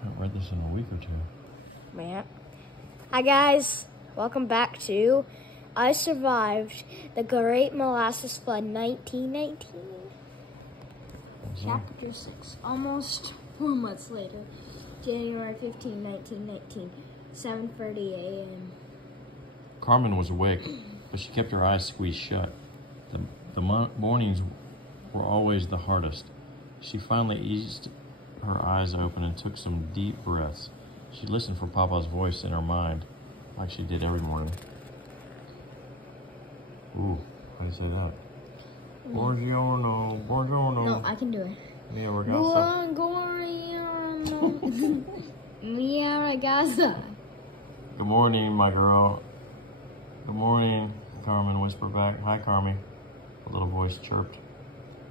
I haven't read this in a week or two. Man. Hi guys, welcome back to I Survived the Great Molasses Flood 1919. Chapter 6, almost 4 months later, January 15, 1919, 7:30 a.m. Carmen was awake, but she kept her eyes squeezed shut. The mornings were always the hardest. She finally eased her eyes open and took some deep breaths. She listened for Papa's voice in her mind, like she did every morning. Ooh, how do you say that? Buongiorno, buongiorno. No, I can do it. Mia ragazza. Buongiorno. Mia ragazza. Good morning, my girl. Good morning, Carmen whispered back. Hi, Carmi. The little voice chirped.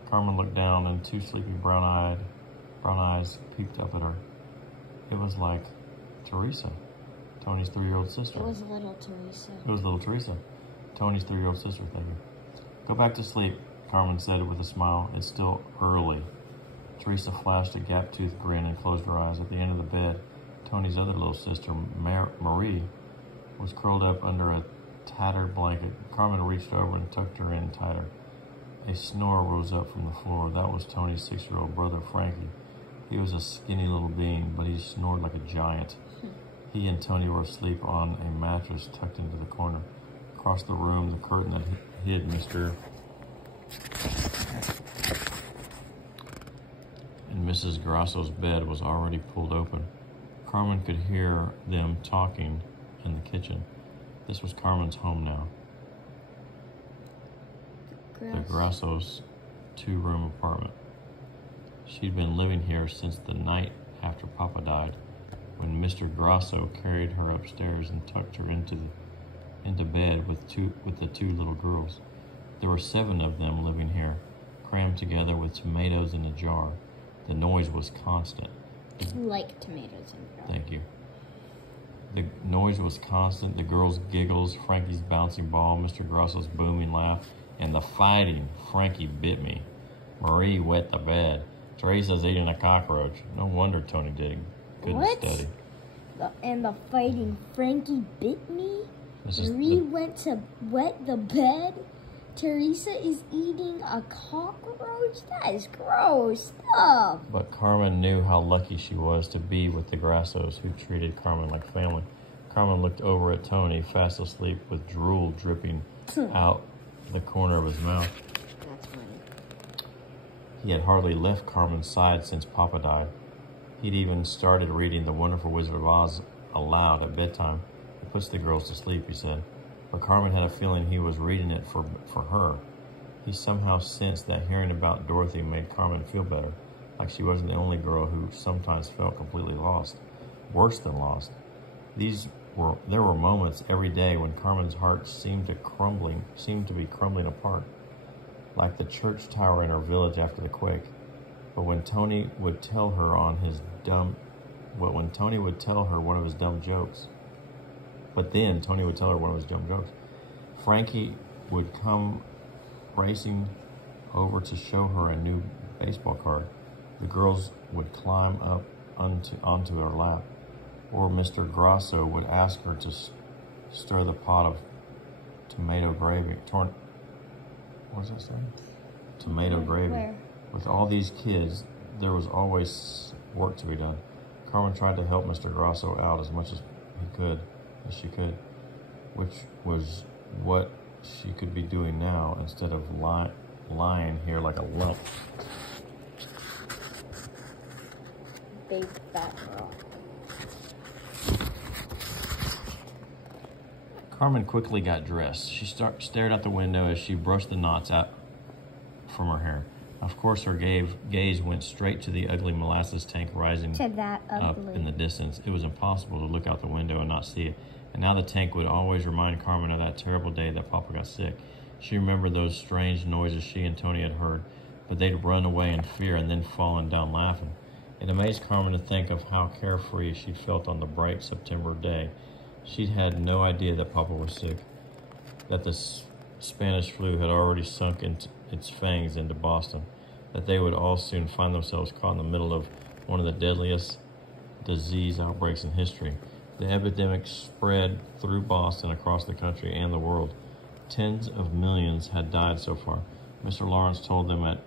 Carmen looked down and two sleepy brown eyes peeked up at her. It was like Teresa, Tony's 3-year-old sister. It was little Teresa. It was little Teresa, Tony's 3-year-old sister, thank you. Go back to sleep, Carmen said with a smile. It's still early. Teresa flashed a gap-toothed grin and closed her eyes. At the end of the bed, Tony's other little sister, Marie, was curled up under a tattered blanket. Carmen reached over and tucked her in tighter. A snore rose up from the floor. That was Tony's 6-year-old brother, Frankie. He was a skinny little being, but he snored like a giant. He and Tony were asleep on a mattress tucked into the corner. Across the room, the curtain that hid Mr. and Mrs. Grasso's bed was already pulled open. Carmen could hear them talking in the kitchen. This was Carmen's home now. The Grasso's 2-room apartment. She'd been living here since the night after Papa died, when Mr. Grasso carried her upstairs and tucked her into bed with the two little girls. There were 7 of them living here, crammed together with tomatoes in a jar. The noise was constant. Like tomatoes in a jar. Thank you. The noise was constant. The girls' giggles, Frankie's bouncing ball, Mr. Grasso's booming laugh, and the fighting. Frankie bit me. Marie wet the bed. Teresa's eating a cockroach. No wonder Tony did good and steady. And the fighting. Frankie bit me? Marie went to wet the bed? Teresa is eating a cockroach? That is gross stuff. But Carmen knew how lucky she was to be with the Grassos, who treated Carmen like family. Carmen looked over at Tony, fast asleep with drool dripping out the corner of his mouth. That's funny. He had hardly left Carmen's side since Papa died. He'd even started reading The Wonderful Wizard of Oz aloud at bedtime. It puts the girls to sleep, he said. But Carmen had a feeling he was reading it for her. He somehow sensed that hearing about Dorothy made Carmen feel better, like she wasn't the only girl who sometimes felt completely lost. Worse than lost. There were moments every day when Carmen's heart seemed to be crumbling apart, like the church tower in her village after the quake. But when Tony would tell her one of his dumb jokes, Frankie would come racing over to show her a new baseball card. The girls would climb up onto her lap, or Mr. Grasso would ask her to stir the pot of tomato gravy. What was that saying? Tomato gravy. Where? With all these kids, there was always work to be done. Carmen tried to help Mr. Grasso out as much as she could, which was what she could be doing now instead of lying here like a lump. Big fat rock. Carmen quickly got dressed. She stared out the window as she brushed the knots out from her hair. Of course, her gaze went straight to the ugly molasses tank rising up in the distance. It was impossible to look out the window and not see it. And now the tank would always remind Carmen of that terrible day that Papa got sick. She remembered those strange noises she and Tony had heard, but they'd run away in fear and then fallen down laughing. It amazed Carmen to think of how carefree she'd felt on the bright September day. She'd had no idea that Papa was sick, that the Spanish flu had already sunk its fangs into Boston, that they would all soon find themselves caught in the middle of one of the deadliest disease outbreaks in history. The epidemic spread through Boston, across the country, and the world. Tens of millions had died so far. Mr. Lawrence told them that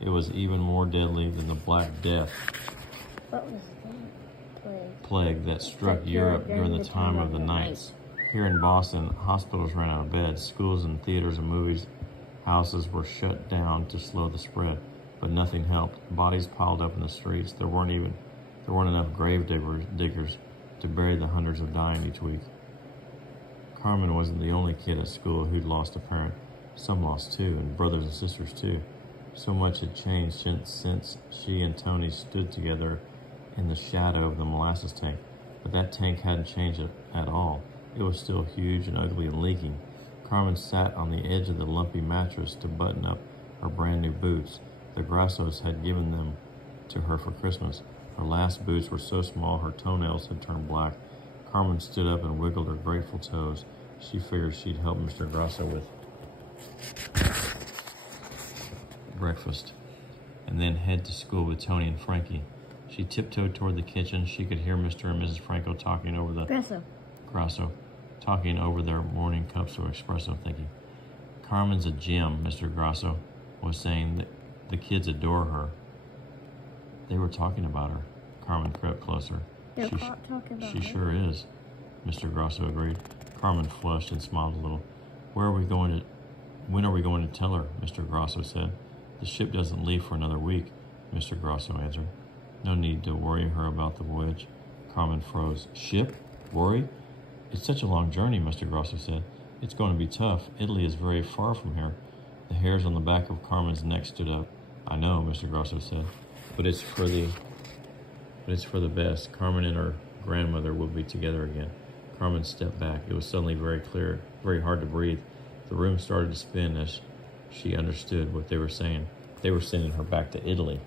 it was even more deadly than the Black Death. What was that? Plague that struck Europe during the time of the Knights. Here in Boston, hospitals ran out of beds. Schools and theaters and movies houses were shut down to slow the spread, but nothing helped. Bodies piled up in the streets. There weren't enough grave diggers to bury the hundreds of dying each week. Carmen wasn't the only kid at school who'd lost a parent. Some lost too, and brothers and sisters too. So much had changed since she and Tony stood together in the shadow of the molasses tank. But that tank hadn't changed at all. It was still huge and ugly and leaking. Carmen sat on the edge of the lumpy mattress to button up her brand new boots. The Grassos had given them to her for Christmas. Her last boots were so small her toenails had turned black. Carmen stood up and wiggled her grateful toes. She figured she'd help Mr. Grasso with breakfast and then head to school with Tony and Frankie. She tiptoed toward the kitchen. She could hear Mr. and Mrs. Franco talking over Grasso talking over their morning cups of espresso, thinking. Carmen's a gem, Mr. Grasso was saying. That the kids adore her. They were talking about her. Carmen crept closer. They're talking about She her. sure is, Mr. Grasso agreed. Carmen flushed and smiled a little. When are we going to tell her? Mr. Grasso said. The ship doesn't leave for another week, Mr. Grasso answered. No need to worry her about the voyage. Carmen froze. Ship? Worry? It's such a long journey, Mr. Grasso said. It's going to be tough. Italy is very far from here. The hairs on the back of Carmen's neck stood up. I know, Mr. Grasso said, but it's for the best. Carmen and her grandmother will be together again. Carmen stepped back. It was suddenly very clear, very hard to breathe. The room started to spin as she understood what they were saying. They were sending her back to Italy.